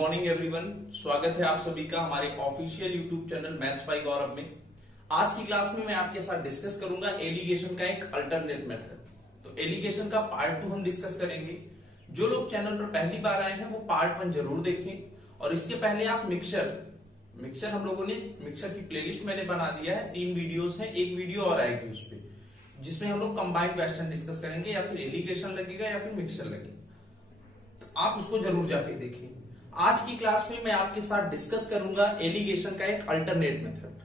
Morning everyone, स्वागत है आप सभी का हमारे official YouTube channel maths by Gaurav में। आज की क्लास में मैं आपके साथ डिस्कस करूंगा एलिगेशन का एक अल्टरनेट मेथड। तो एलिगेशन का पार्ट 2 हम डिस्कस करेंगे। जो लोग चैनल पर पहली बार आए हैं वो पार्ट 1 जरूर देखें। और इसके पहले आप मिक्सचर हम लोगों ने मिक्सचर की प्लेलिस्ट मैंने बना दिया है, 3 वीडियोस हैं, एक वीडियो और आएगी उस पर, जिसमें हम लोग कंबाइंड क्वेश्चन डिस्कस करेंगे, या फिर एलिगेशन लगेगा या फिर मिक्सचर लगेगा। आप उसको जरूर जाके देखें। आज की क्लास में मैं आपके साथ डिस्कस करूंगा एलिगेशन का एक अल्टरनेट मेथड,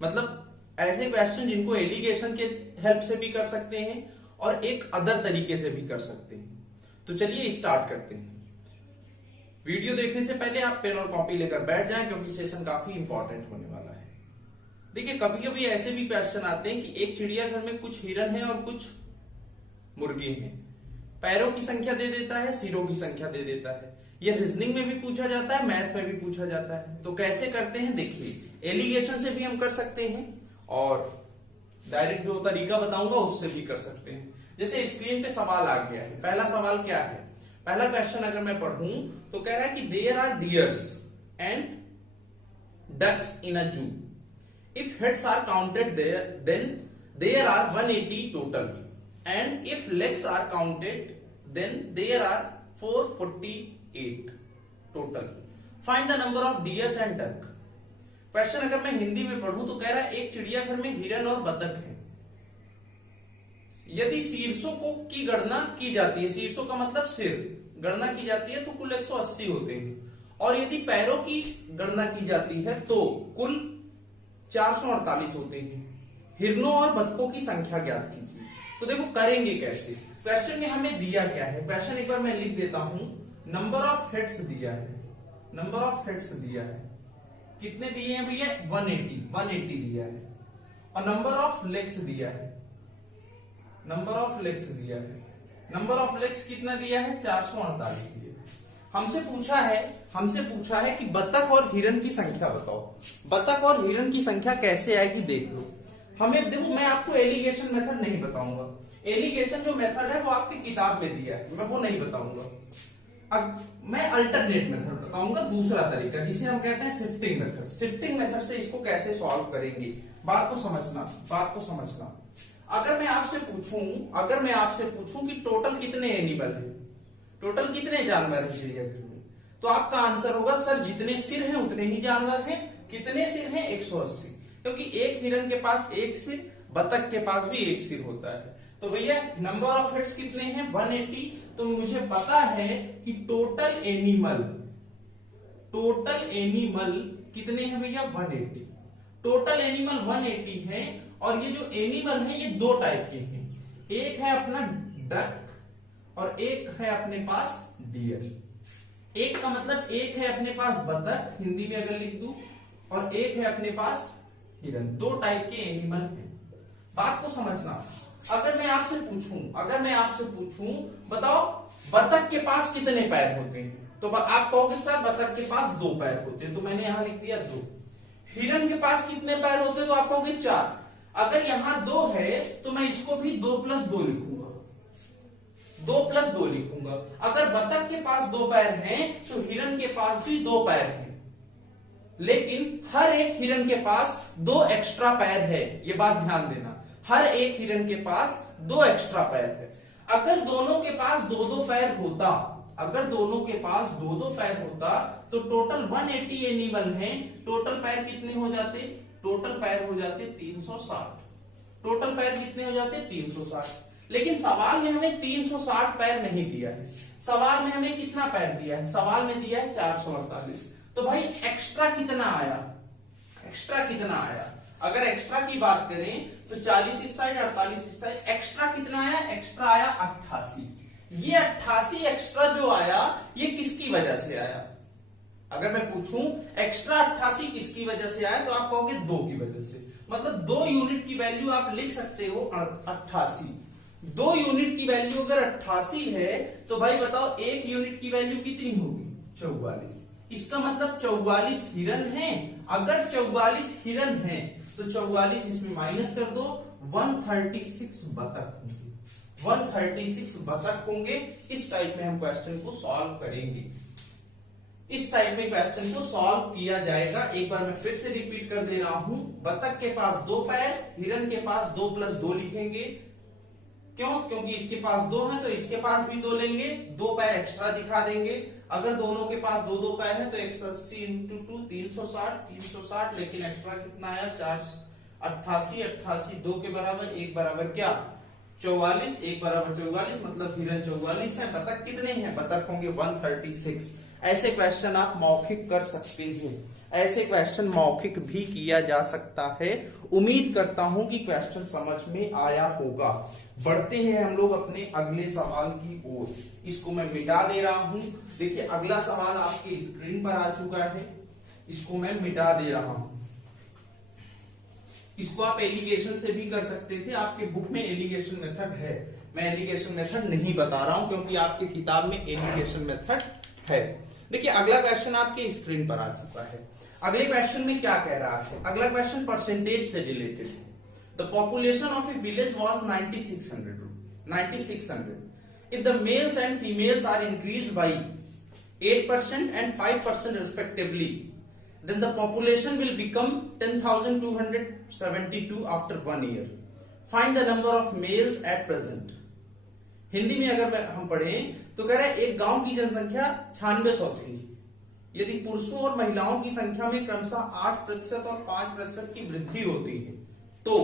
मतलब ऐसे क्वेश्चन जिनको एलिगेशन के हेल्प से भी कर सकते हैं और एक अदर तरीके से भी कर सकते हैं। तो चलिए स्टार्ट करते हैं। वीडियो देखने से पहले आप पेन और कॉपी लेकर बैठ जाएं, क्योंकि सेशन काफी इंपॉर्टेंट होने वाला है। देखिए, कभी कभी ऐसे भी क्वेश्चन आते हैं कि एक चिड़ियाघर में कुछ हिरन है और कुछ मुर्गे हैं। पैरों की संख्या दे देता है, सिरों की संख्या दे देता है। ये रीजनिंग में भी पूछा जाता है, मैथ में भी पूछा जाता है। तो कैसे करते हैं देखिए। एलिगेशन से भी हम कर सकते हैं और डायरेक्ट जो तरीका बताऊंगा उससे भी कर सकते हैं। जैसे स्क्रीन पे सवाल आ गया है। पहला सवाल क्या है? पहला क्वेश्चन अगर मैं पढ़ूं तो कह रहा है कि there are deers and ducks in a zoo. If heads are counted then there are 180 total, and if legs are counted then there are 448 total. Find the number of deers and duck. Question अगर मैं हिंदी में पढ़ूं तो कह रहा है एक चिड़ियाघर में हिरन और बतख है। यदि शीर्षों को की गणना की जाती है, शीर्षों का मतलब सिर, गणना की जाती है तो कुल 180 होते हैं। और यदि पैरों की गणना की जाती है तो कुल 448 होते हैं। हिरनों और बतखों की संख्या ज्ञात कीजिए। तो देखो करेंगे कैसे। क्वेश्चन में हमें दिया क्या है? क्वेश्चन एक बार मैं लिख देता हूं। नंबर ऑफ हेड्स दिया है, नंबर ऑफ हेड्स दिया है, कितने दिए हैं भैया? 180 दिया है। और नंबर ऑफ लेग्स दिया है, नंबर ऑफ लेग्स दिया है। नंबर ऑफ लेग्स कितना दिया है? 448 दिया है। हमसे पूछा है कि बतख और हिरन की संख्या बताओ। बतख और हिरन की संख्या कैसे आएगी देख लो। हमें देखो, मैं आपको एलिगेशन मेथड नहीं बताऊंगा। एलिगेशन जो मेथड है वो आपकी किताब में दिया है, मैं वो नहीं बताऊंगा। अब मैं अल्टरनेट मेथड बताऊंगा, दूसरा तरीका, जिसे हम कहते हैं शिफ्टिंग मेथड। शिफ्टिंग मेथड से इसको कैसे सॉल्व करेंगे, बात को समझना। अगर मैं आपसे पूछूं कि टोटल कितने एनिमल है, टोटल कितने जानवर है चिड़ियाघर में, तो आपका आंसर होगा सर जितने सिर हैं उतने ही जानवर हैं। कितने सिर हैं? 180, क्योंकि एक हिरन के पास एक सिर, बतख के पास भी एक सिर होता है। तो भैया नंबर ऑफ हेड्स कितने हैं? 180। तो मुझे पता है कि टोटल एनिमल कितने हैं भैया? 180। टोटल एनिमल 180 है। और ये जो एनिमल है ये 2 टाइप के हैं। एक है अपना डक और एक है अपने पास डियर। एक का मतलब एक है अपने पास बतख, हिंदी में अगर लिख दूं, और एक है अपने पास हिरन। 2 टाइप के एनिमल हैं। बात को समझना। अगर मैं आपसे पूछूं बताओ बतख के पास कितने पैर होते हैं, तो आप कहोगे सर बतख के पास 2 पैर होते हैं, तो मैंने यहां लिख दिया 2। हिरन के पास कितने पैर होते हैं, तो आप कहोगे 4। अगर यहां 2 है तो मैं इसको भी 2 + 2 लिखूंगा, 2 + 2 लिखूंगा। अगर बतख के पास 2 पैर हैं तो हिरन के पास भी 2 पैर हैं, लेकिन हर एक हिरन के पास 2 एक्स्ट्रा पैर है। ये बात ध्यान देना, हर एक हिरन के पास 2 एक्स्ट्रा पैर है। अगर दोनों के पास 2-2 पैर होता, तो टोटल 180 एनिमल हैं। टोटल पैर कितने हो जाते? टोटल पैर हो जाते 360। टोटल पैर कितने हो जाते? 360। लेकिन सवाल में हमें 360 पैर नहीं दिया है। सवाल में हमें कितना पैर दिया है? सवाल में दिया है 448। तो भाई एक्स्ट्रा कितना आया? अगर एक्स्ट्रा की बात करें तो 40 इस साइड, 48 इस साइड। एक्स्ट्रा कितना आया? एक्स्ट्रा आया 88। ये 88 एक्स्ट्रा जो आया ये किसकी वजह से आया? अगर मैं पूछूं एक्स्ट्रा 88 किसकी वजह से आया, तो आप कहोगे 2 की वजह से। मतलब 2 यूनिट की वैल्यू आप लिख सकते हो 88। 2 यूनिट की वैल्यू अगर 88 है तो भाई बताओ 1 यूनिट की वैल्यू कितनी होगी? 44। इसका मतलब 44 हिरन हैं। अगर 44 हिरन हैं तो 44 इसमें माइनस कर दो, 136 बतख होंगे। 136 बतख होंगे। इस टाइप में हम क्वेश्चन को सॉल्व करेंगे। इस टाइप में क्वेश्चन को सॉल्व किया जाएगा। एक बार मैं फिर से रिपीट कर दे रहा हूं, बतख के पास 2 पैर, हिरन के पास 2 + 2 लिखेंगे। क्यों? क्योंकि इसके पास 2 है तो इसके पास भी 2 लेंगे, 2 पैर एक्स्ट्रा दिखा देंगे। अगर दोनों के पास 2 पैर है तो 180 × 2 360, लेकिन एक्स्ट्रा कितना आया 488, 88 2 के बराबर, 1 बराबर क्या 44, 1 बराबर 44, मतलब हिरन 44 है। बतख कितने हैं? बतख होंगे 136। ऐसे क्वेश्चन आप मौखिक कर सकते हैं, ऐसे क्वेश्चन मौखिक भी किया जा सकता है। उम्मीद करता हूं कि क्वेश्चन समझ में आया होगा। बढ़ते हैं हम लोग अपने अगले सवाल की ओर। इसको मैं मिटा दे रहा हूं। देखिए अगला सवाल आपके स्क्रीन पर आ चुका है, इसको मैं मिटा दे रहा हूं। इसको आप एलिगेशन से भी कर सकते थे, आपके बुक में एलिगेशन मेथड है। मैं एलिगेशन मेथड नहीं बता रहा हूं क्योंकि आपकी किताब में एलिगेशन मेथड है। देखिए अगला क्वेश्चन आपके स्क्रीन पर आ चुका है। अगले क्वेश्चन में क्या कह रहा है? अगला क्वेश्चन परसेंटेज से रिलेटेड है। The population of a village was 9600 if the males and females are increased by 8% and 5% respectively, then the population will become 10,272 after 1 year. Find the number of males at present. Hindi में अगर हम पढ़ें तो कह रहे हैं एक गांव की जनसंख्या 9600 थी। यदि पुरुषों और महिलाओं की संख्या में क्रमशः 8% और 5% की वृद्धि होती है तो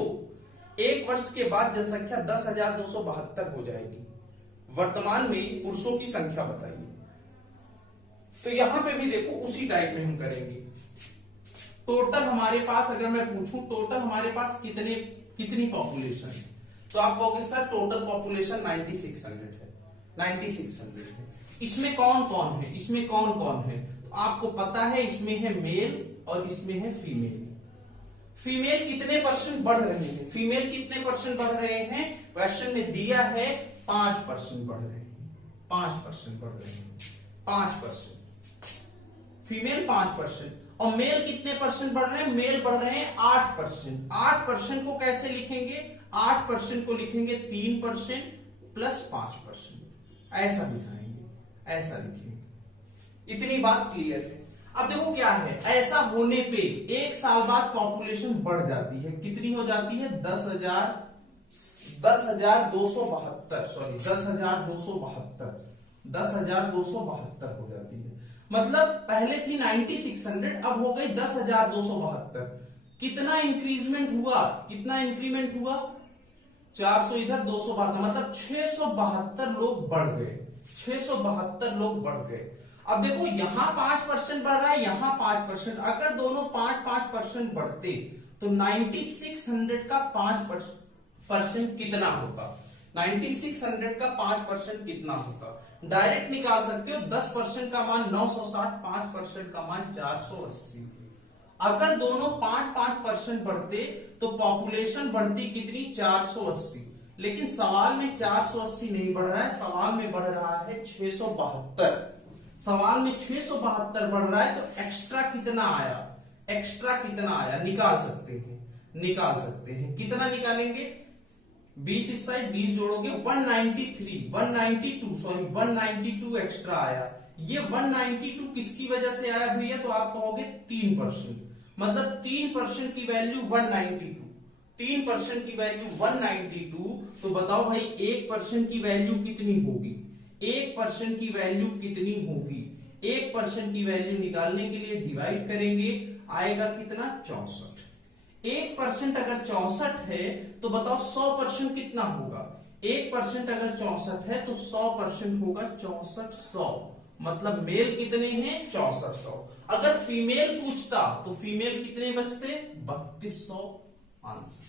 1 वर्ष के बाद जनसंख्या 10,272 हो जाएगी। वर्तमान में पुरुषों की संख्या बताइए। तो यहां पे भी देखो उसी टाइप में हम करेंगे। टोटल हमारे पास, अगर मैं पूछूं टोटल हमारे पास कितनी पॉपुलेशन है, तो आप कहोगे सर टोटल पॉपुलेशन 9600 है, 9600 है। इसमें कौन कौन है? इसमें कौन कौन है? तो आपको पता है इसमें है मेल और इसमें है फीमेल। फीमेल कितने परसेंट बढ़ रहे हैं? फीमेल कितने परसेंट बढ़ रहे हैं? क्वेश्चन में दिया है 5% बढ़ रहे हैं, 5% बढ़ रहे हैं, 5%। फीमेल 5%। और मेल कितने परसेंट बढ़ रहे हैं? मेल बढ़ रहे हैं 8%। 8% को कैसे लिखेंगे? 8% को लिखेंगे 3% + 5%। ऐसा दिखाएंगे, ऐसा लिखेंगे। इतनी बात क्लियर है। अब देखो क्या है, ऐसा होने पे 1 साल बाद पॉपुलेशन बढ़ जाती है। कितनी हो जाती है? 10,272 हो जाती है। मतलब पहले थी 9600, अब हो गई 10,272। कितना इंक्रीजमेंट हुआ? कितना इंक्रीमेंट हुआ? 400 इधर 272, मतलब 672 लोग बढ़ गए, 672 लोग बढ़ गए। अब देखो यहां 5% बढ़ रहा है, यहां 5%। अगर दोनों 5% बढ़ते तो 9600 का 5% कितना होता? 9600 का 5% कितना होता? डायरेक्ट निकाल सकते हो। 10% का मान 960, 5% का मान 480। अगर दोनों 5% बढ़ते तो पॉपुलेशन बढ़ती कितनी? 480। लेकिन सवाल में 480 नहीं बढ़ रहा है, सवाल में बढ़ रहा है 672। सवाल में 672 बढ़ रहा है तो एक्स्ट्रा कितना आया? एक्स्ट्रा कितना आया निकाल सकते हैं, निकाल सकते हैं। कितना निकालेंगे? 20 इस साइड 20 जोड़ोगे 192 एक्स्ट्रा आया। ये 192 किसकी वजह से आया भैया? तो आप कहोगे 3%। मतलब 3% की वैल्यू 192, 3% की वैल्यू 192। तो बताओ भाई 1% की वैल्यू कितनी होगी? 1% की वैल्यू कितनी होगी? 1% की वैल्यू निकालने के लिए डिवाइड करेंगे, आएगा कितना? 64। 1% अगर 64 है तो बताओ 100% कितना होगा? 1% अगर 64 है तो 100% होगा 6400। मतलब मेल कितने हैं? 6400। अगर फीमेल पूछता तो फीमेल कितने बचते? 3200 आंसर।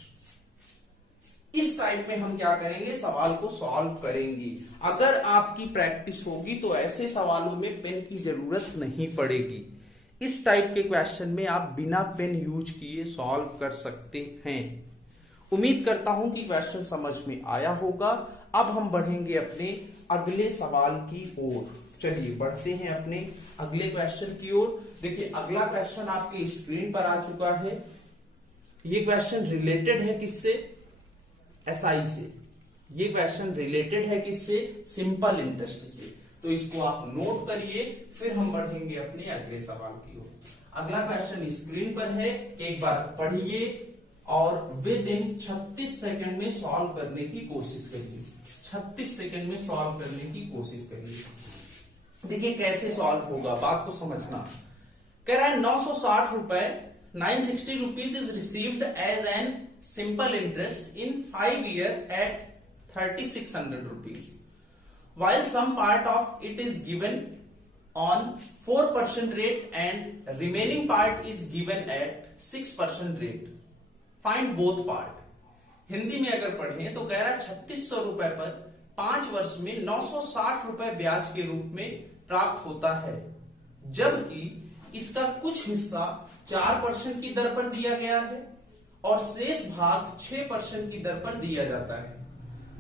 इस टाइप में हम क्या करेंगे? सवाल को सॉल्व करेंगे। अगर आपकी प्रैक्टिस होगी तो ऐसे सवालों में पेन की जरूरत नहीं पड़ेगी। इस टाइप के क्वेश्चन में आप बिना पेन यूज किए सॉल्व कर सकते हैं। उम्मीद करता हूं कि क्वेश्चन समझ में आया होगा। अब हम बढ़ेंगे अपने अगले सवाल की ओर। चलिए बढ़ते हैं अपने अगले क्वेश्चन की ओर। देखिए अगला क्वेश्चन आपके स्क्रीन पर आ चुका है। ये क्वेश्चन रिलेटेड है किससे? एसआई से। ये क्वेश्चन रिलेटेड है किससे? सिंपल इंटरेस्ट से। तो इसको आप नोट करिए, फिर हम बढ़ेंगे अपने अगले सवाल की ओर। अगला क्वेश्चन स्क्रीन पर है, एक बार पढ़िए और विद इन 36 सेकंड में सॉल्व करने की कोशिश करिए। 36 सेकंड में सॉल्व करने की कोशिश करिए। देखिए कैसे सॉल्व होगा, बात को समझना। कह रहा है 960 रुपए 960 rupees is received as an simple interest in 5 years at 3600 rupees, while some part of it is given on 4% rate and remaining part is given at 6% rate. Find both part. Hindi में अगर पढ़ें तो कह रहा है 3600 रुपए पर 5 वर्ष में 960 रुपए ब्याज के रूप में प्राप्त होता है, जबकि इसका कुछ हिस्सा 4% की दर पर दिया गया है और शेष भाग 6% की दर पर दिया जाता है।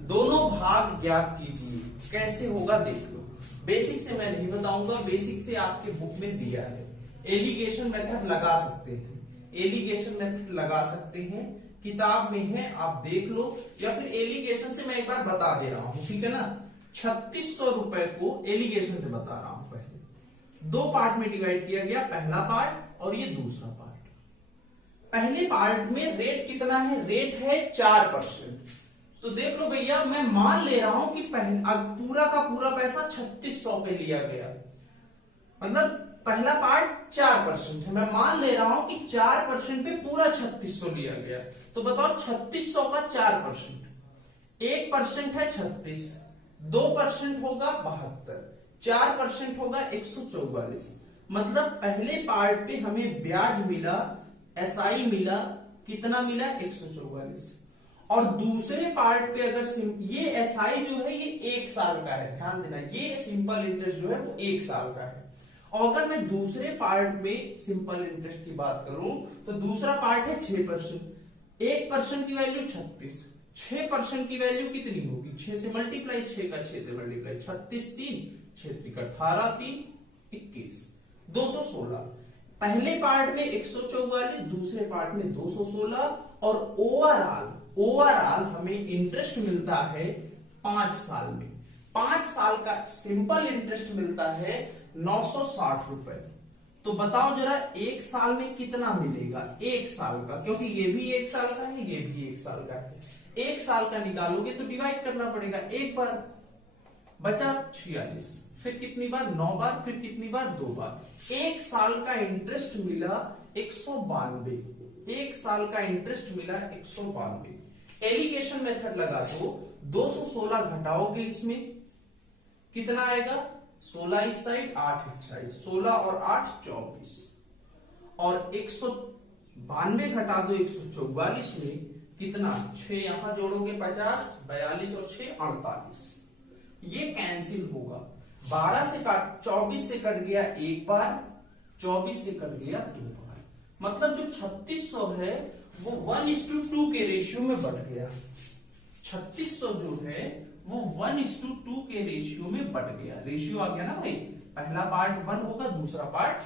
दोनों भाग ज्ञात कीजिए। कैसे होगा देख लो। बेसिक से मैं नहीं बताऊंगा, बेसिक से आपके बुक में दिया है। एलिगेशन मेथड लगा सकते हैं, एलिगेशन मेथड लगा सकते हैं, किताब में है, आप देख लो, या फिर एलिगेशन से मैं एक बार बता दे रहा हूं, ठीक है ना। 3600 रुपए को एलिगेशन से बता रहा हूं। पहले 2 पार्ट में डिवाइड किया गया, पहला पार्ट और ये दूसरा पार्ट। पहले पार्ट में रेट कितना है, रेट है 4%। तो देख लो भैया, मैं मान ले रहा हूं कि पूरा का पूरा पैसा 3600 पे लिया गया, मतलब पहला पार्ट 4% है। मैं मान ले रहा हूं कि 4% पे पूरा 3600 लिया गया। तो बताओ 3600 का 4%, 1% है 36, 2% होगा 72, 4% होगा 144। मतलब पहले पार्ट पे हमें ब्याज मिला, एसआई मिला, कितना मिला 144। और दूसरे पार्ट पे अगर ये एसआई जो है ये 1 साल का है, ध्यान देना, ये सिंपल इंटरेस्ट जो है वो 1 साल का है। और अगर मैं दूसरे पार्ट में सिंपल इंटरेस्ट की बात करूं तो दूसरा पार्ट है 6%। 1% की वैल्यू 36, 6% की वैल्यू कितनी होगी, 6 से मल्टीप्लाई, 6 का 6 से मल्टीप्लाई, 36 3, 6 3 का 18, 3 21, 216। पहले पार्ट में 144, दूसरे पार्ट में 216। और ओवरऑल हमें इंटरेस्ट मिलता है 5 साल में। 5 साल का सिंपल इंटरेस्ट मिलता है 960 रुपए। तो बताओ जरा 1 साल में कितना मिलेगा, 1 साल का, क्योंकि ये भी 1 साल का है, ये भी 1 साल का है। 1 साल का निकालोगे तो डिवाइड करना पड़ेगा, 1 बार बचा 46, फिर कितनी बार 9 बार, फिर कितनी बार 2 बार। 1 साल का इंटरेस्ट मिला 192, 1 साल का इंटरेस्ट मिला 192। एलिगेशन मेथड लगा दो, 216 घटाओगे इसमें कितना आएगा, 16 इस साइड 8 इस साइड, 16 और 8 24, और 192 घटा दो 144 में कितना, 6 यहां जोड़ोगे 50, 42 और 6 48। ये कैंसिल होगा। 12 से काट, 24 से कट गया 1 बार, 24 से कट गया 2 बार। मतलब जो 3600 है वो 1:2 के रेशियो में बढ़ गया। 3600 जो है वो 1:2 के रेशियो में बढ़ गया। रेशियो आ गया ना भाई, पहला पार्ट 1 होगा, दूसरा पार्ट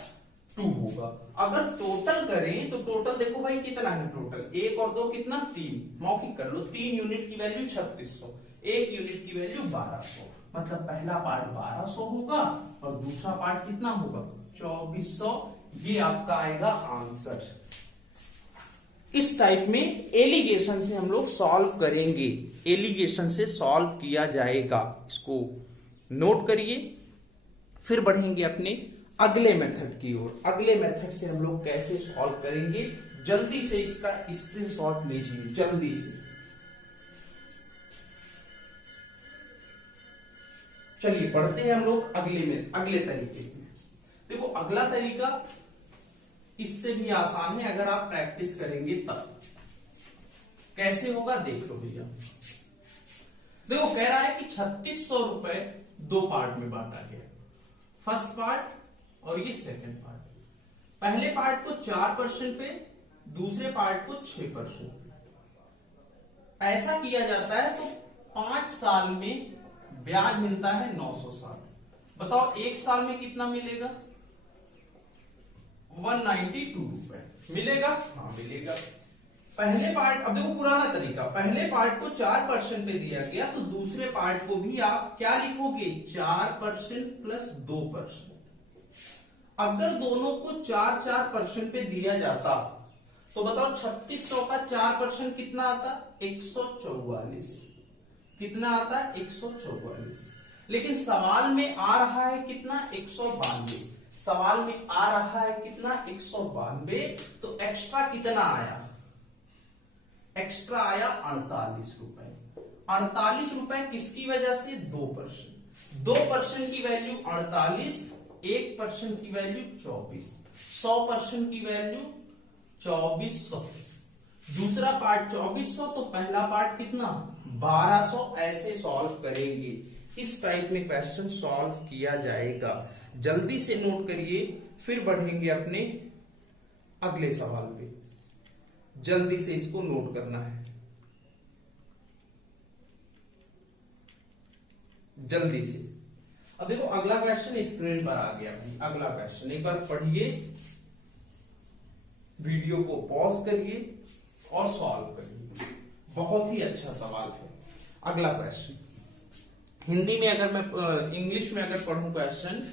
2 होगा। अगर टोटल करें तो टोटल देखो भाई कितना है, टोटल 1 और 2 कितना 3, मौखिक कर लो, 3 यूनिट की वैल्यू 3600, 1 यूनिट की वैल्यू 1200। मतलब पहला पार्ट 1200 होगा और दूसरा पार्ट कितना होगा 2400। ये आपका आएगा आंसर। इस टाइप में एलिगेशन से हम लोग सॉल्व करेंगे, एलिगेशन से सॉल्व किया जाएगा। इसको नोट करिए, फिर बढ़ेंगे अपने अगले मेथड की ओर। अगले मेथड से हम लोग कैसे सॉल्व करेंगे, जल्दी से इसका स्क्रीनशॉट लीजिए, जल्दी से। चलिए पढ़ते हैं हम लोग अगले तरीके में। देखो अगला तरीका इससे भी आसान है, अगर आप प्रैक्टिस करेंगे तब। कैसे होगा देख लो भैया। देखो कह रहा है कि 3600 रुपए 2 पार्ट में बांटा गया, फर्स्ट पार्ट और ये सेकंड पार्ट। पहले पार्ट को 4% पे, दूसरे पार्ट को 6%। ऐसा किया जाता है तो 5 साल में ब्याज मिलता है 960। बताओ 1 साल में कितना मिलेगा, 192 रुपए मिलेगा। हाँ मिलेगा। पहले पार्ट, अब देखो पुराना तरीका, पहले पार्ट को 4% पे दिया गया तो दूसरे पार्ट को भी आप क्या लिखोगे, 4% प्लस 2%। अगर दोनों को 4% पे दिया जाता तो बताओ 3600 का 4% कितना आता, 144। कितना आता है, 144। लेकिन सवाल में आ रहा है कितना, 192। सवाल में आ रहा है कितना, 192। तो एक्स्ट्रा कितना आया, एक्स्ट्रा आया 48 रुपए। 48 रुपए किसकी वजह से, 2%। 2% की वैल्यू 48, 1% की वैल्यू 24, 100% की वैल्यू 2400। दूसरा पार्ट 2400, तो पहला पार्ट कितना, 1200। ऐसे सॉल्व करेंगे, इस टाइप में क्वेश्चन सॉल्व किया जाएगा। जल्दी से नोट करिए, फिर बढ़ेंगे अपने अगले सवाल पे। जल्दी से इसको नोट करना है, जल्दी से। अब देखो अगला क्वेश्चन स्क्रीन पर आ गया भाई। अगला क्वेश्चन एक बार पढ़िए, वीडियो को पॉज करिए और सॉल्व करिए। बहुत ही अच्छा सवाल है। अगला क्वेश्चन हिंदी में अगर मैं इंग्लिश में अगर पढ़ूं क्वेश्चन,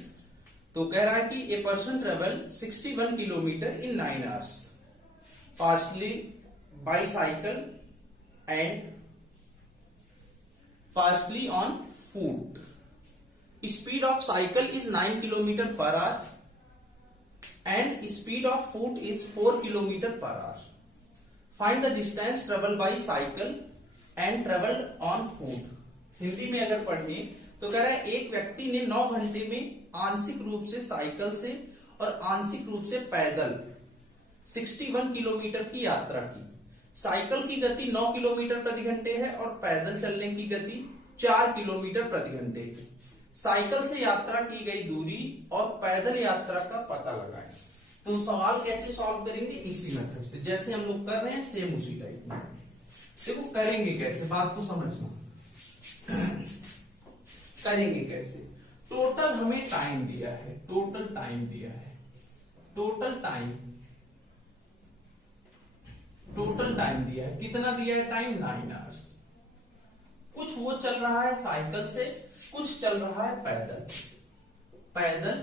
तो कह रहा है कि a person travel 61 kilometre in 9 hours partially by cycle and partially on foot. Speed of cycle is 9 km per hour and speed of foot is 4 km per hour. Find the distance traveled by cycle and traveled on foot. Hindi में अगर पढ़िए तो कह रहा है एक व्यक्ति ने 9 घंटे में आंशिक रूप से साइकिल से और आंशिक रूप से पैदल 61 किलोमीटर की यात्रा की। साइकिल की गति 9 किलोमीटर प्रति घंटे है और पैदल चलने की गति 4 किलोमीटर प्रति घंटे है। साइकिल से यात्रा की गई दूरी और पैदल यात्रा का पता लगाएं। तो सवाल कैसे सॉल्व करेंगे, इसी मेथड से, जैसे हम लोग कर रहे हैं सेम उसी टाइप में। देखो करेंगे कैसे, बात को समझना। करेंगे कैसे, टोटल हमें टाइम दिया है, टोटल टाइम दिया है, टोटल टाइम दिया है। कितना दिया है टाइम, 9 आवर्स। कुछ वो चल रहा है साइकिल से, कुछ चल रहा है पैदल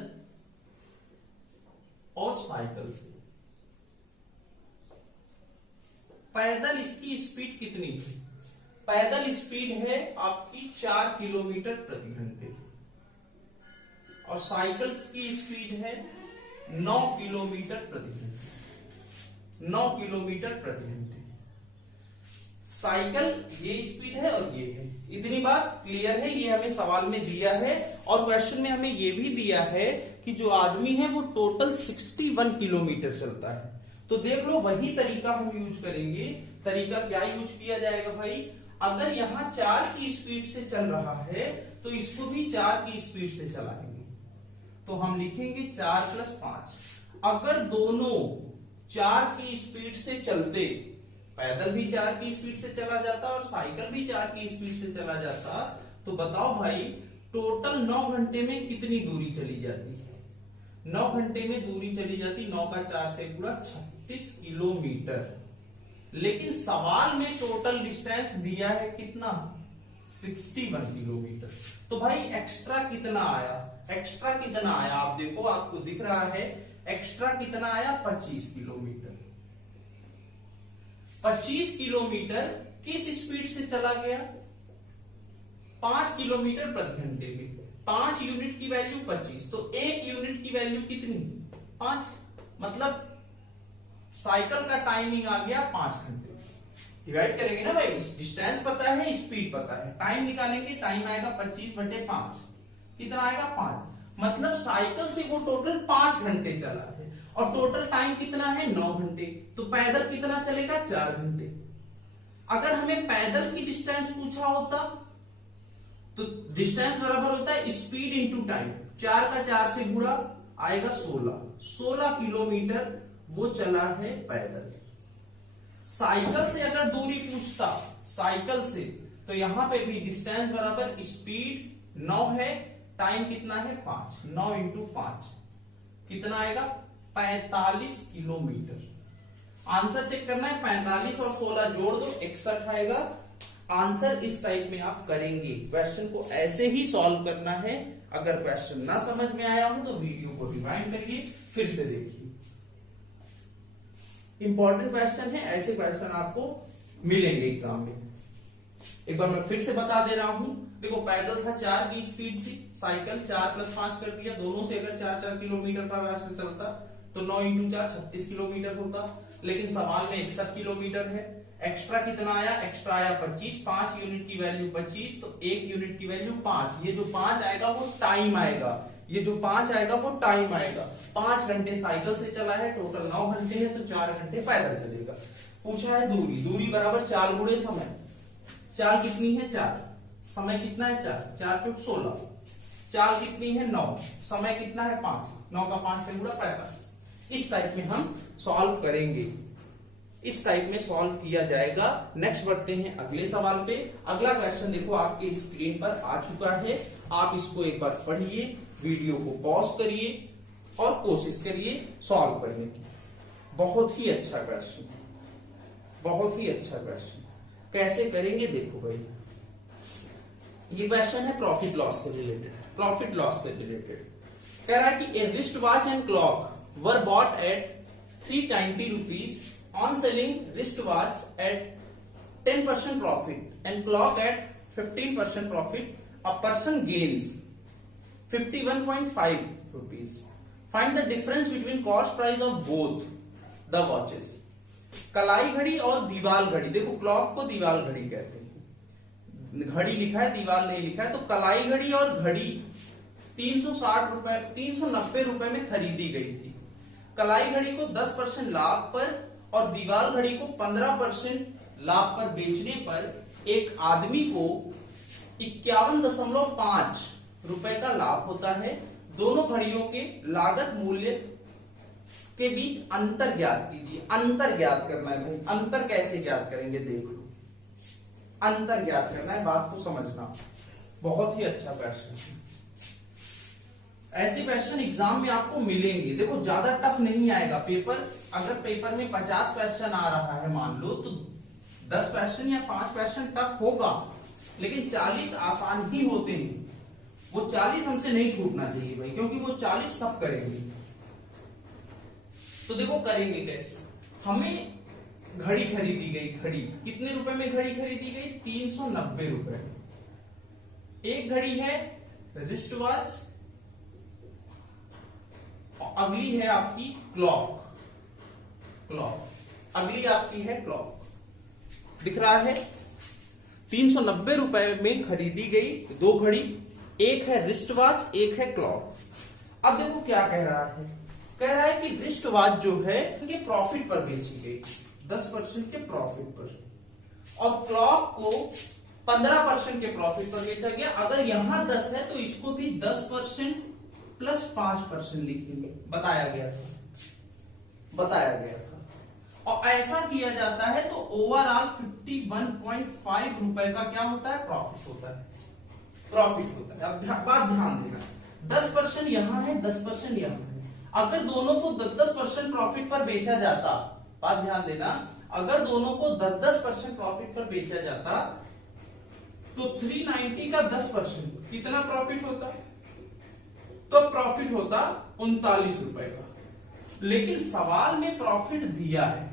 और साइकिल से। पैदल इसकी स्पीड कितनी है, पैदल स्पीड है आपकी 4 किलोमीटर प्रति घंटे और साइकिल की स्पीड है 9 किलोमीटर प्रति घंटे। 9 किलोमीटर प्रति घंटे साइकिल, ये स्पीड है और ये है। इतनी बात क्लियर है, ये हमें सवाल में दिया है और क्वेश्चन में हमें ये भी दिया है कि जो आदमी है वो टोटल 61 किलोमीटर चलता है। तो देख लो वही तरीका हम यूज करेंगे। तरीका क्या यूज किया जाएगा भाई, अगर यहां 4 की स्पीड से चल रहा है तो इसको भी 4 की स्पीड से चलाएंगे। तो हम लिखेंगे 4 + 5। अगर दोनों 4 की स्पीड से चलते, पैदल भी 4 की स्पीड से चला जाता और साइकिल भी 4 की स्पीड से चला जाता, तो बताओ भाई टोटल 9 घंटे में कितनी दूरी चली जाती है। 9 घंटे में दूरी चली जाती 9 का 4 से पूरा 36 किलोमीटर। लेकिन सवाल में टोटल डिस्टेंस दिया है कितना, 61 किलोमीटर। तो भाई एक्स्ट्रा कितना आया, एक्स्ट्रा कितना आया, आप देखो आपको दिख रहा है एक्स्ट्रा कितना आया, 25 किलोमीटर। 25 किलोमीटर किस स्पीड से चला गया, 5 किलोमीटर प्रति घंटे में। 5 यूनिट की वैल्यू 25, तो 1 यूनिट की वैल्यू कितनी, 5। मतलब साइकिल का टाइमिंग आ गया 5 घंटे। डिवाइड करेंगे ना भाई, डिस्टेंस पता है, स्पीड पता है, टाइम निकालेंगे, टाइम आएगा 25/5, कितना आएगा 5। मतलब साइकिल से वो टोटल 5 घंटे चला है और टोटल टाइम कितना है 9 घंटे। तो पैदल कितना चलेगा, 4 घंटे। अगर हमें पैदल की डिस्टेंस पूछा होता तो डिस्टेंस बराबर होता है स्पीड इंटू टाइम। 4 का 4 से गुणा आएगा 16 किलोमीटर वो चला है पैदल। साइकिल से अगर दूरी पूछता, साइकिल से, तो यहां पे भी डिस्टेंस बराबर स्पीड 9 है, टाइम कितना है 5। 9 × 5 कितना आएगा, 45 किलोमीटर। आंसर चेक करना है, 45 और 16 जोड़ दो 61 आएगा। आंसर इस टाइप में आप करेंगे, क्वेश्चन को ऐसे ही सॉल्व करना है। अगर क्वेश्चन ना समझ में आया हो तो वीडियो को रिवाइंड करिए, फिर से देखिए। इंपॉर्टेंट क्वेश्चन है, ऐसे क्वेश्चन आपको मिलेंगे एग्जाम में। एक बार मैं फिर से बता दे रहा हूं, देखो पैदल था 4 की स्पीड से, साइकिल 4 + 5 कर दिया, दोनों से अगर 4-4 किलोमीटर पर आवर से चलता तो 9 × 4 36 किलोमीटर होता, लेकिन सवाल में 61 किलोमीटर है। एक्स्ट्रा कितना आया? एक्स्ट्रा आया 25, 5 यूनिट की वैल्यू 25, तो 1 यूनिट की वैल्यू 5। ये जो 5 आएगा वो टाइम आएगा, ये जो 5 आएगा वो टाइम आएगा। 5 घंटे साइकिल से चला है, टोटल 9 घंटे है, तो 4 घंटे पैदल चलेगा। पूछा है दूरी, दूरी बराबर 4 गुणे समय। 4 कितनी है? 4। समय कितना है? 4, 4 × 16। 4 कितनी है? 9। समय कितना है? 5। 9 का 5 से गुणा 45। इस टाइप में हम सॉल्व करेंगे, इस टाइप में सॉल्व किया जाएगा। नेक्स्ट बढ़ते हैं अगले सवाल पे। अगला क्वेश्चन देखो आपके स्क्रीन पर आ चुका है, आप इसको एक बार पढ़िए, वीडियो को पॉज करिए और कोशिश करिए सॉल्व करने की। बहुत ही अच्छा क्वेश्चन, बहुत ही अच्छा क्वेश्चन। कैसे करेंगे देखो भाई, ये क्वेश्चन है प्रॉफिट लॉस से रिलेटेड। प्रॉफिट लॉस से रिलेटेड कह रहा है कि a wrist watch and clock were bought at 390 rupees on selling wristwatch at 10% profit and clock at 15% profit, a person gains 51.5 rupees. Find the difference between cost price of both the watches. कलाई घड़ी और दीवाल घड़ी, देखो clock को दीवाल घड़ी कहते हैं, घड़ी लिखा है दीवाल नहीं लिखा है, तो कलाई घड़ी और घड़ी 360 रुपए 390 रुपए में खरीदी गई थी। कलाई घड़ी को 10% लाभ पर और दीवाल घड़ी को 15% लाभ पर बेचने पर एक आदमी को 51.5 रुपए का लाभ होता है। दोनों घड़ियों के लागत मूल्य के बीच अंतर ज्ञात कीजिए। अंतर ज्ञात करना है भाई, अंतर कैसे ज्ञात करेंगे देख लो, अंतर ज्ञात करना है, बात को समझना। बहुत ही अच्छा क्वेश्चन है, ऐसे क्वेश्चन एग्जाम में आपको मिलेंगे। देखो ज्यादा टफ नहीं आएगा पेपर, अगर पेपर में 50 क्वेश्चन आ रहा है मान लो, तो 10 क्वेश्चन या 5 क्वेश्चन टफ होगा, लेकिन 40 आसान ही होते हैं। वो 40 हमसे नहीं छूटना चाहिए भाई, क्योंकि वो 40 सब करेंगे। तो देखो करेंगे कैसे, हमें घड़ी खरीदी गई, घड़ी कितने रुपए में घड़ी खरीदी गई? 390 रुपए। एक घड़ी है रिस्ट वॉच, अगली है आपकी क्लॉक, क्लॉक अगली आपकी है क्लॉक। दिख रहा है 390 रुपए में खरीदी गई 2 घड़ी, एक है रिस्ट वॉच, एक है क्लॉक। अब देखो क्या कह रहा है, कह रहा है कि रिस्ट वॉच जो है ये प्रॉफिट पर बेची गई, 10% के प्रॉफिट पर, और क्लॉक को 15% के प्रॉफिट पर बेचा गया। अगर यहां 10 है तो इसको भी 10% + 5% लिखेंगे, बताया गया था। और ऐसा किया जाता है तो ओवरऑल 51.5 रुपए का क्या होता है? प्रॉफिट होता है। अब बात ध्यान देना, 10% यहां है, 10% यहां है। अगर दोनों को 10% प्रॉफिट पर बेचा जाता, बात ध्यान देना, अगर दोनों को 10% प्रॉफिट पर बेचा जाता तो 390 का 10% कितना प्रॉफिट होता? तो प्रॉफिट होता 39 रुपए का। लेकिन सवाल में प्रॉफिट दिया है,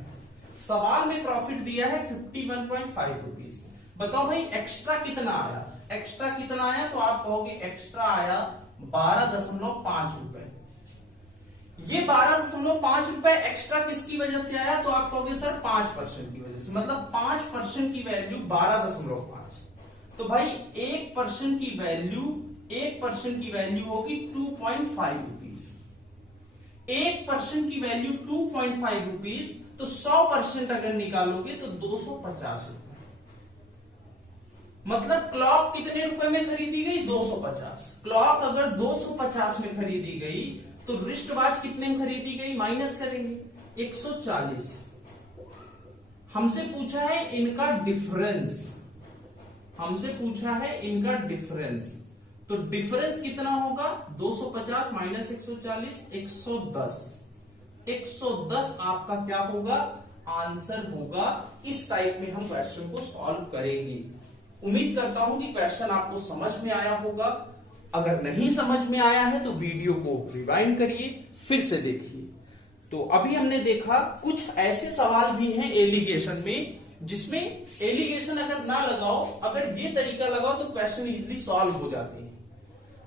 सवाल में प्रॉफिट दिया है 51.5 रुपीज। बताओ भाई एक्स्ट्रा कितना आया? एक्स्ट्रा कितना आया? तो आप कहोगे एक्स्ट्रा आया 12.5 रुपए। ये 12.5 रुपए एक्स्ट्रा किसकी वजह से आया? तो आप कहोगे सर 5% की वजह से, मतलब 5% की वैल्यू 12.5। तो भाई 1% की वैल्यू, 1% की वैल्यू होगी 2.5 रुपीज। 1% की वैल्यू 2.5 रुपीज, तो 100% अगर निकालोगे तो 250 रुपए। मतलब क्लॉक कितने रुपए में खरीदी गई? 250। क्लॉक अगर 250 में खरीदी गई तो रिस्ट वॉच कितने में खरीदी गई? माइनस करेंगे 140। हमसे पूछा है इनका डिफरेंस, हमसे पूछा है इनका डिफरेंस, तो डिफरेंस कितना होगा? 250 माइनस 140, 110। 110 आपका क्या होगा? आंसर होगा। इस टाइप में हम क्वेश्चन को सॉल्व करेंगे। उम्मीद करता हूं कि क्वेश्चन आपको समझ में आया होगा। अगर नहीं समझ में आया है तो वीडियो को रिवाइंड करिए, फिर से देखिए। तो अभी हमने देखा कुछ ऐसे सवाल भी हैं एलिगेशन में, जिसमें एलिगेशन अगर ना लगाओ, अगर ये तरीका लगाओ तो क्वेश्चन इजीली सॉल्व हो जाते हैं।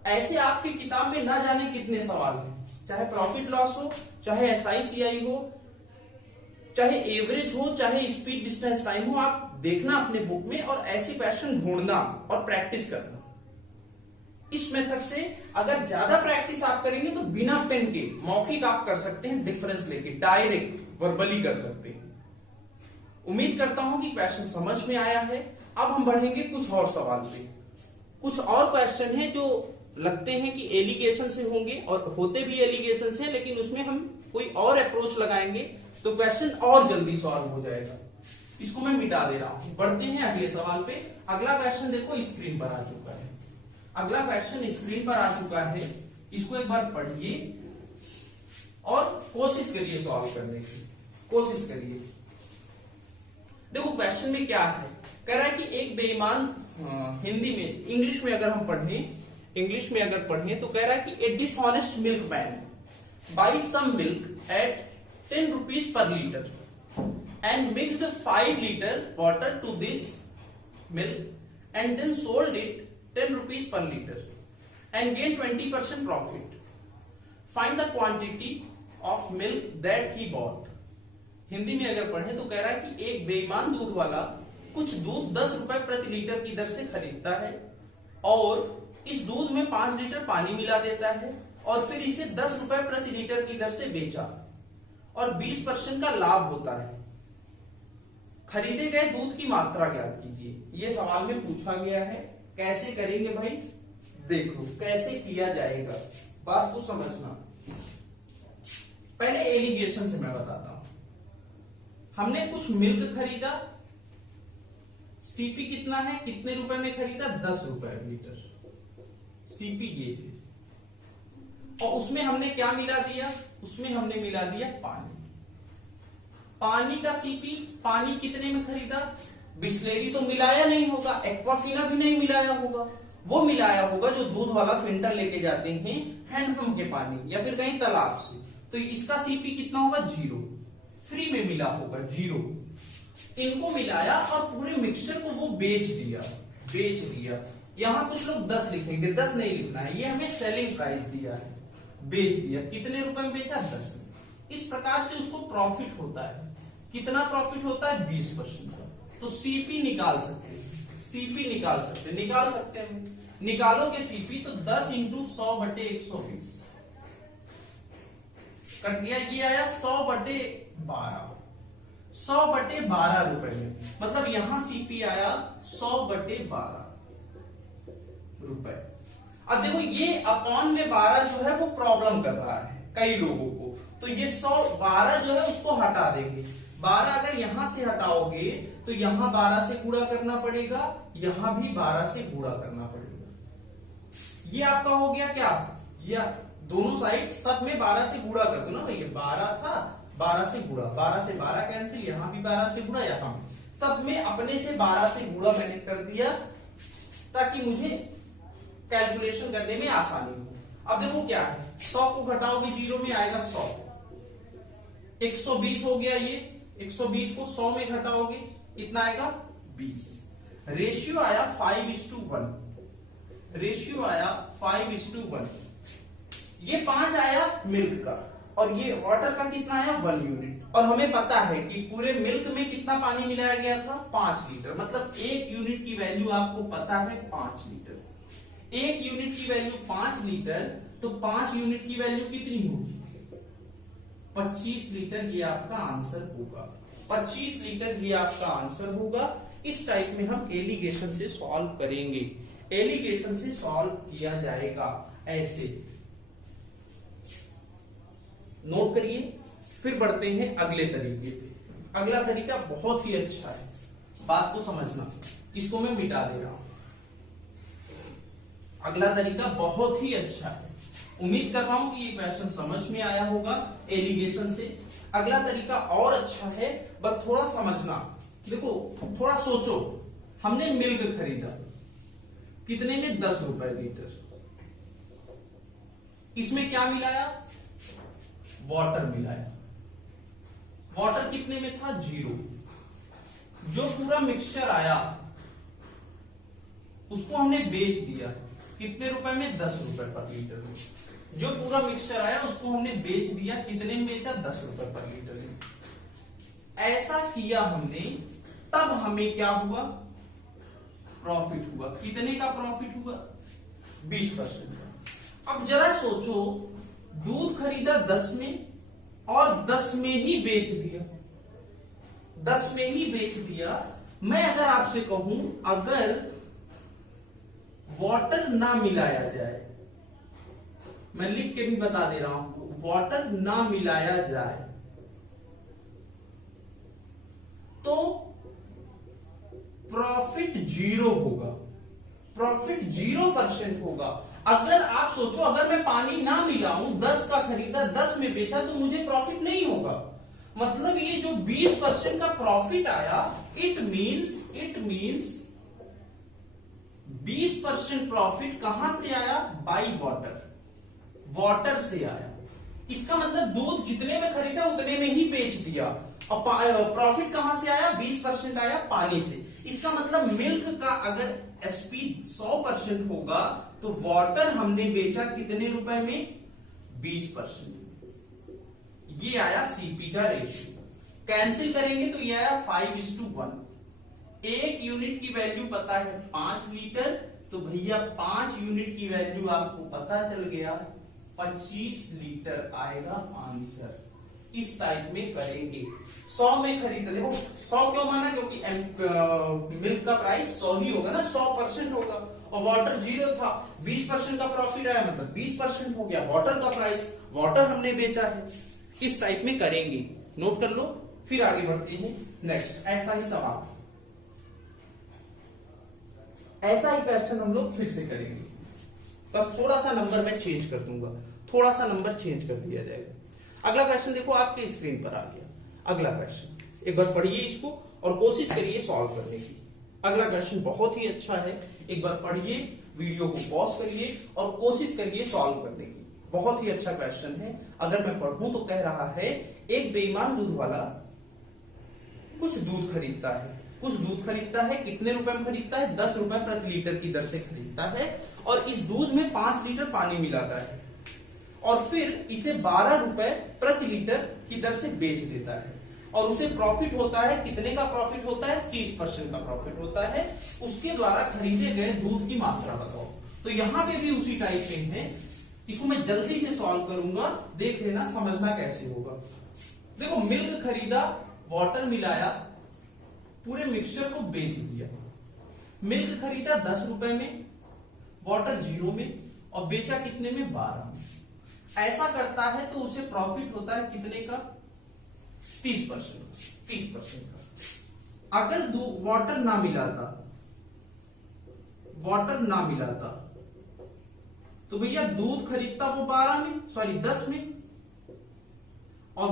ऐसे आपकी किताब में ना जाने कितने सवाल हैं, चाहे प्रॉफिट लॉस हो, चाहे SICI हो, चाहे एवरेज हो, चाहे स्पीड डिस्टेंस टाइम हो। आप देखना अपने बुक में और ऐसे क्वेश्चन ढूंढना और प्रैक्टिस करना। इस मेथड से अगर ज्यादा प्रैक्टिस आप करेंगे तो बिना पेन के मौखिक आप कर सकते हैं, डिफरेंस लेके डायरेक्ट वर्बली कर सकते हैं। उम्मीद करता हूं कि क्वेश्चन समझ में आया है। अब हम बढ़ेंगे कुछ और सवाल पे। कुछ और क्वेश्चन है जो लगते हैं कि एलिगेशन से होंगे और होते भी एलिगेशन से, लेकिन उसमें हम कोई और अप्रोच लगाएंगे तो क्वेश्चन और जल्दी सॉल्व हो जाएगा। इसको मैं मिटा दे रहा हूं। बढ़ते हैं अगले सवाल पे। अगला क्वेश्चन देखो स्क्रीन पर आ चुका है। अगला क्वेश्चन स्क्रीन पर आ चुका है। इसको एक बार पढ़िए और कोशिश करिए सॉल्व करने की, कोशिश करिए। देखो क्वेश्चन में क्या है, कह रहा है कि एक बेईमान, हिंदी में, इंग्लिश में अगर हम पढ़ें, इंग्लिश में अगर पढ़ें तो कह रहा है कि a dishonest milk man buy some milk at 10 rupees per liter and mixed 5 liter water to this milk and then sold it 10 rupees per liter and gained 20% profit. Find the quantity of milk that he bought. Hindi में अगर पढ़ें तो कह रहा है कि एक बेईमान दूध वाला कुछ दूध 10 रुपए प्रति लीटर की दर से खरीदता है और इस दूध में 5 लीटर पानी मिला देता है और फिर इसे 10 रुपए प्रति लीटर की दर से बेचा और 20% का लाभ होता है। खरीदे गए दूध की मात्रा ज्ञात कीजिए। ये सवाल में पूछा गया है। कैसे करेंगे भाई, देखो कैसे किया जाएगा, बात को समझना। पहले एलिगेशन से मैं बताता हूं। हमने कुछ मिल्क खरीदा, सीपी कितना है, कितने रुपए में खरीदा, 10 रुपए लीटर सीपी ये है। और उसमें हमने क्या मिला दिया, उसमें हमने मिला दिया पानी। पानी का सीपी, पानी कितने में खरीदा, बिस्लेरी तो मिलाया नहीं होगा, एक्वाफिना भी नहीं मिलाया होगा, वो मिलाया होगा जो दूध वाला फिल्टर लेके जाते हैं हैंडपंप के पानी या फिर कहीं तालाब से। तो इसका सीपी कितना होगा, 0, फ्री में मिला होगा 0। इनको मिलाया और पूरे मिक्सचर को वो बेच दिया। यहां कुछ लोग 10 लिखेंगे, 10 नहीं लिखना है, ये हमें सेलिंग प्राइस दिया है, बेच दिया। कितने रुपए में बेचा, 10 में। इस प्रकार से उसको प्रॉफिट होता है। कितना प्रॉफिट होता है, 20% का। तो सीपी निकाल सकते हैं, सीपी निकाल सकते हैं। निकालोगे सीपी तो 10 इंटू 100/120 कट गया, ये आया 100/12, 100/12 रुपए में। मतलब यहां सीपी आया 100/12 रुपए। अब देखो ये अपॉन में 12 जो है वो प्रॉब्लम कर रहा है कई लोगों को, तो ये 112 जो है उसको हटा देंगे। 12 अगर यहां से हटाओगे तो यहां 12 से गुणा करना पड़ेगा, यहां भी 12 से गुणा करना पड़ेगा। ये आपका हो गया क्या, ये दोनों साइड सब में 12 से गुणा कर दो ना भैया। 12 था, 12 से गुणा, 12 से 12 कैंसिल, यहां भी 12 से गुणा, यहां सब में अपने से 12 से गुणा मैंने कर दिया ताकि मुझे कैलकुलेशन करने में आसानी हो। अब देखो क्या है, 100 को घटाओगे 0 में आएगा 100, 120 हो गया। ये 120 को 100 में घटाओगे कितना आएगा, 20। रेशियो आया 5:1, रेशियो आया 5:1। ये 5 आया मिल्क का और ये वाटर का कितना आया, 1 यूनिट। और हमें पता है कि पूरे मिल्क में कितना पानी मिलाया गया था, 5 लीटर। मतलब 1 यूनिट की वैल्यू आपको पता है 5 लीटर। 1 यूनिट की वैल्यू 5 लीटर, तो 5 यूनिट की वैल्यू कितनी होगी, 25 लीटर। ये आपका आंसर होगा, 25 लीटर ये आपका आंसर होगा। इस टाइप में हम एलिगेशन से सॉल्व करेंगे। एलिगेशन से सॉल्व किया जाएगा ऐसे, नोट करिए। फिर बढ़ते हैं अगले तरीके पे। अगला तरीका बहुत ही अच्छा है, बात को समझना। इसको मैं मिटा दे रहा हूं। अगला तरीका बहुत ही अच्छा है। उम्मीद कर रहा हूं कि ये क्वेश्चन समझ में आया होगा एलिगेशन से। अगला तरीका और अच्छा है, बस थोड़ा समझना। देखो थोड़ा सोचो, हमने मिल्क खरीदा कितने में, 10 रुपए लीटर। इसमें क्या मिलाया, वाटर मिलाया। वाटर कितने में था, 0। जो पूरा मिक्सचर आया उसको हमने बेच दिया कितने रुपए में, 10 रुपए पर लीटर में। जो पूरा मिक्सचर आया उसको हमने बेच दिया, कितने में बेचा, 10 रुपए पर लीटर में। ऐसा किया हमने, तब हमें क्या हुआ, प्रॉफिट हुआ। कितने का प्रॉफिट हुआ, 20% का। अब जरा सोचो, दूध खरीदा 10 में और 10 में ही बेच दिया, 10 में ही बेच दिया। मैं अगर आपसे कहूं, अगर वाटर ना मिलाया जाए, मैं लिख के भी बता दे रहा हूं, वाटर ना मिलाया जाए तो प्रॉफिट 0 होगा, प्रॉफिट 0% होगा। अगर आप सोचो, अगर मैं पानी ना मिलाऊं, 10 का खरीदा 10 में बेचा, तो मुझे प्रॉफिट नहीं होगा। मतलब ये जो 20% का प्रॉफिट आया, इट मींस 20% प्रॉफिट कहां से आया, बाई वाटर से आया। इसका मतलब दूध जितने में खरीदा उतने में ही बेच दिया, और प्रॉफिट कहां से आया, 20% आया पानी से। इसका मतलब मिल्क का अगर एसपी 100% होगा तो वाटर हमने बेचा कितने रुपए में, 20%। ये आया सीपी का रेशियो। कैंसिल करेंगे तो ये आया 5:1। 1 यूनिट की वैल्यू पता है 5 लीटर, तो भैया 5 यूनिट की वैल्यू आपको पता चल गया, 25 लीटर आएगा आंसर। इस टाइप में करेंगे। 100 में खरीदते, देखो 100 क्यों माना, क्योंकि मिल्क का प्राइस 100 ही होगा ना, 100% होगा, और वाटर 0 था। 20% का प्रॉफिट आया, मतलब 20% हो गया वाटर का प्राइस, वाटर हमने बेचा है। इस टाइप में करेंगे, नोट कर लो। फिर आगे बढ़ते हैं नेक्स्ट। ऐसा ही सवाल, ऐसा ही क्वेश्चन हम लोग फिर से करेंगे, बस थोड़ा सा नंबर मैं चेंज कर दूंगा, थोड़ा सा नंबर चेंज कर दिया जाएगा। अगला क्वेश्चन देखो आपके स्क्रीन पर आ गया। अगला क्वेश्चन एक बार पढ़िए इसको और कोशिश करिए सॉल्व करने की। अगला क्वेश्चन बहुत ही अच्छा है, एक बार पढ़िए, वीडियो को पॉज करिए और कोशिश करिए सॉल्व करने की। बहुत ही अच्छा क्वेश्चन है। अगर मैं पढ़ूं तो कह रहा है, एक बेईमान दूध वाला कुछ दूध खरीदता है, कितने रुपए में खरीदता है, 10 रुपए प्रति लीटर की दर से खरीदता है, और इस दूध में 5 लीटर पानी मिलाता है, और फिर इसे 12 रुपए प्रति लीटर की दर से बेच देता है, और उसे प्रॉफिट होता है, कितने का प्रॉफिट होता है, 30% का प्रॉफिट होता है। उसके द्वारा खरीदे गए दूध की मात्रा बताओ। तो यहां पे भी उसी टाइप में है, इसको मैं जल्दी से सॉल्व करूंगा, देख लेना, समझना कैसे होगा। देखो मिल्क खरीदा, वाटर मिलाया, पूरे मिक्सचर को बेच दिया। मिल्क खरीदा 10 रुपए में, वाटर 0 में, और बेचा कितने में, 12 में। ऐसा करता है तो उसे प्रॉफिट होता है कितने का, 30% का। अगर वाटर ना मिलाता तो भैया दूध खरीदता वो 10 में, और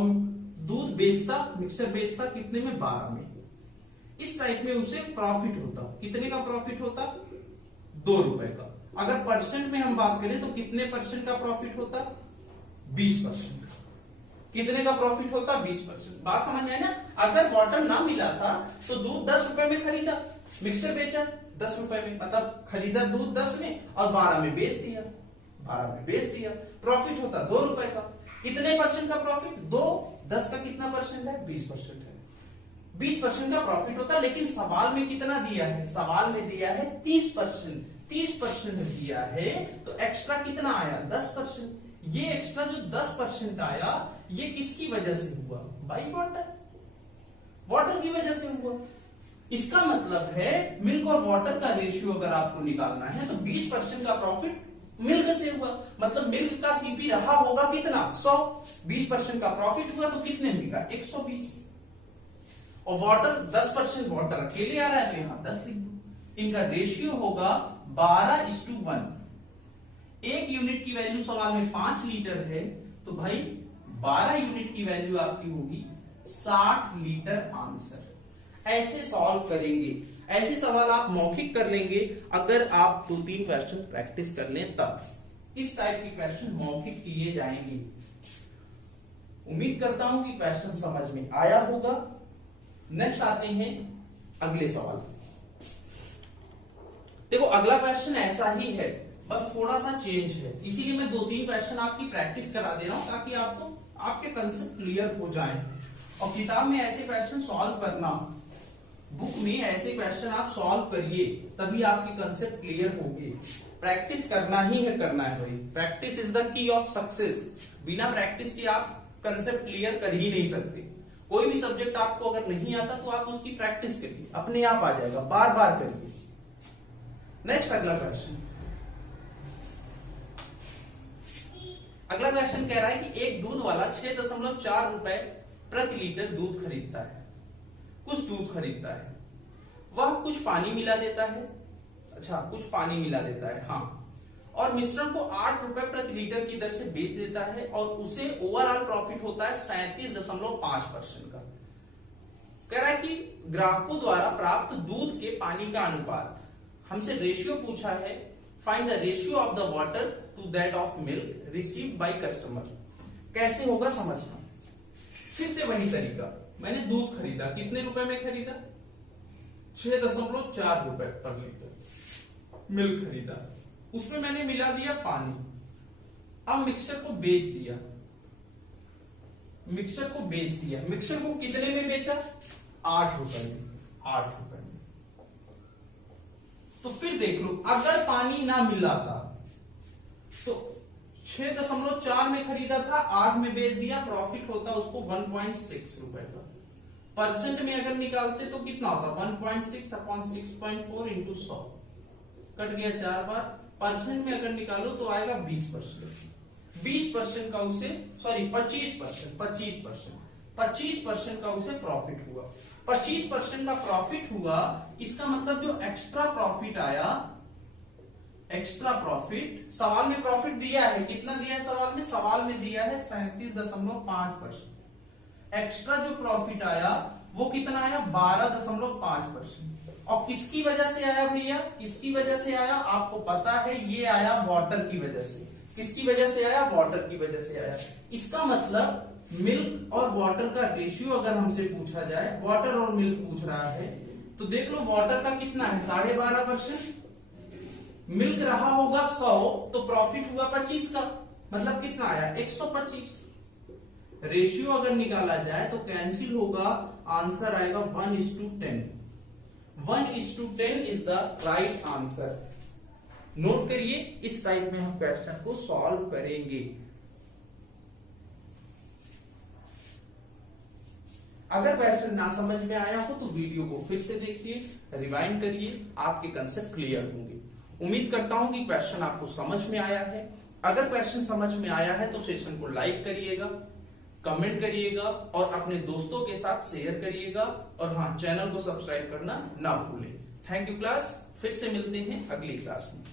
दूध बेचता, मिक्सचर बेचता कितने में, 12 में। इस टाइप में उसे प्रॉफिट होता, कितने का प्रॉफिट होता, 2 रुपए का। अगर परसेंट में हम बात करें तो कितने परसेंट का प्रॉफिट होता, 20%। कितने का प्रॉफिट होता, 20%। बात समझ में आई ना। अगर वाटर ना मिला था तो दूध 10 रुपए में खरीदा, मिक्सचर बेचा 10 रुपए में, मतलब खरीदा दूध 10 में और 12 में बेच दिया, प्रॉफिट होता 2 रुपए का। कितने परसेंट का प्रॉफिट, 2, 10 का कितना परसेंट है, 20% है। 20% का प्रॉफिट होता, लेकिन सवाल में कितना दिया है, सवाल में दिया है 30% दिया है, तो एक्स्ट्रा कितना आया, 10%। ये एक्स्ट्रा जो 10% आया, ये किसकी वजह से हुआ, बाई वाटर की वजह से हुआ। इसका मतलब है मिल्क और वाटर का रेशियो अगर आपको निकालना है तो 20% का प्रॉफिट मिल्क से हुआ, मतलब मिल्क का सीपी रहा होगा कितना, 100। 20% का प्रॉफिट हुआ तो कितने मिलेगा, 120। और वाटर 10% वाटर अकेले आ रहा है तो यहां 10 लिख दो। इनका रेशियो होगा 12:1। 1 यूनिट की वैल्यू सवाल में 5 लीटर है, तो भाई 12 यूनिट की वैल्यू आपकी होगी 60 लीटर आंसर। ऐसे सॉल्व करेंगे, ऐसे सवाल आप मौखिक कर लेंगे अगर आप 2-3 क्वेश्चन प्रैक्टिस कर लें तब। इस टाइप के क्वेश्चन मौखिक किए जाएंगे। उम्मीद करता हूं कि क्वेश्चन समझ में आया होगा। नेक्स्ट आते हैं अगले सवाल। देखो अगला क्वेश्चन ऐसा ही है, बस थोड़ा सा चेंज है, इसीलिए मैं 2-3 क्वेश्चन आपकी प्रैक्टिस करा दे रहा हूं ताकि आपको आपके कंसेप्ट क्लियर हो जाएं। और किताब में ऐसे क्वेश्चन सॉल्व करना, बुक में ऐसे क्वेश्चन आप सॉल्व करिए, तभी आपके कंसेप्ट क्लियर होंगे। प्रैक्टिस करना ही है, करना है भाई। Practice is the key of success. बिना प्रैक्टिस के आप कंसेप्ट क्लियर कर ही नहीं सकते। कोई भी सब्जेक्ट आपको अगर नहीं आता तो आप उसकी प्रैक्टिस करिए, अपने आप आ जाएगा, बार बार करिए। नेक्स्ट अगला क्वेश्चन। अगला क्वेश्चन कह रहा है कि एक दूध वाला 6.4 रुपए प्रति लीटर दूध खरीदता है। कुछ दूध खरीदता है, वह कुछ पानी मिला देता है। अच्छा, कुछ पानी मिला देता है, हाँ, और मिश्रण को 8 रुपए प्रति लीटर की दर से बेच देता है और उसे ओवरऑल प्रॉफिट होता है 37.5% का। कह रहा है कि ग्राहकों द्वारा प्राप्त दूध के पानी का अनुपात, हमसे रेशियो पूछा है। Find the ratio of the water to that of milk received by customer. कैसे होगा समझना। फिर से वही तरीका, मैंने दूध खरीदा, कितने रुपए में खरीदा? 6.4 रुपए पर लीटर। मिल्क खरीदा, उसमें मैंने मिला दिया पानी। अब मिक्सचर को बेच दिया, मिक्सचर को बेच दिया। मिक्सचर को कितने में बेचा? 8 रुपए में, 8 रुपए में। तो फिर देख लो, अगर पानी ना मिला था तो 6.4 में खरीदा था, 8 में बेच दिया, प्रॉफिट होता उसको 1.6 रुपए का। परसेंट में अगर निकालते तो कितना होता? 1.6 अपॉन 6.4 इंटू 100, कट गया 4 बार। परसेंट में अगर निकालो तो आएगा 20%। 20% का उसे, सॉरी 25% का उसे प्रॉफिट हुआ। 25% का प्रॉफिट हुआ, इसका मतलब जो एक्स्ट्रा प्रॉफिट आया, एक्स्ट्रा प्रॉफिट, सवाल में प्रॉफिट दिया है, कितना दिया है सवाल में? सवाल में दिया है 37.5%। एक्स्ट्रा जो प्रॉफिट आया वो कितना आया? 12.5%। और किसकी वजह से आया भैया? किसकी वजह से आया? आपको पता है, ये आया वाटर की वजह से। किसकी वजह से आया? वाटर की वजह से आया। इसका मतलब मिल्क और वाटर का रेशियो अगर हमसे पूछा जाए, वाटर और मिल्क पूछ रहा है, तो देख लो वाटर का कितना है? 12.5%। मिल्क रहा होगा 100, तो प्रॉफिट हुआ 25 का, मतलब कितना आया? 125। रेशियो अगर निकाला जाए तो कैंसिल होगा, आंसर आएगा 1:10। 1:10 is the right answer. Note करिए, इस टाइप में हम क्वेश्चन को सॉल्व करेंगे। अगर क्वेश्चन ना समझ में आया हो तो वीडियो को फिर से देखिए, रिवाइंड करिए, आपके कंसेप्ट क्लियर होंगे। उम्मीद करता हूं कि क्वेश्चन आपको समझ में आया है। अगर क्वेश्चन समझ में आया है तो सेशन को लाइक करिएगा, कमेंट करिएगा और अपने दोस्तों के साथ शेयर करिएगा। और हाँ, चैनल को सब्सक्राइब करना ना भूलें। थैंक यू क्लास, फिर से मिलते हैं अगली क्लास में।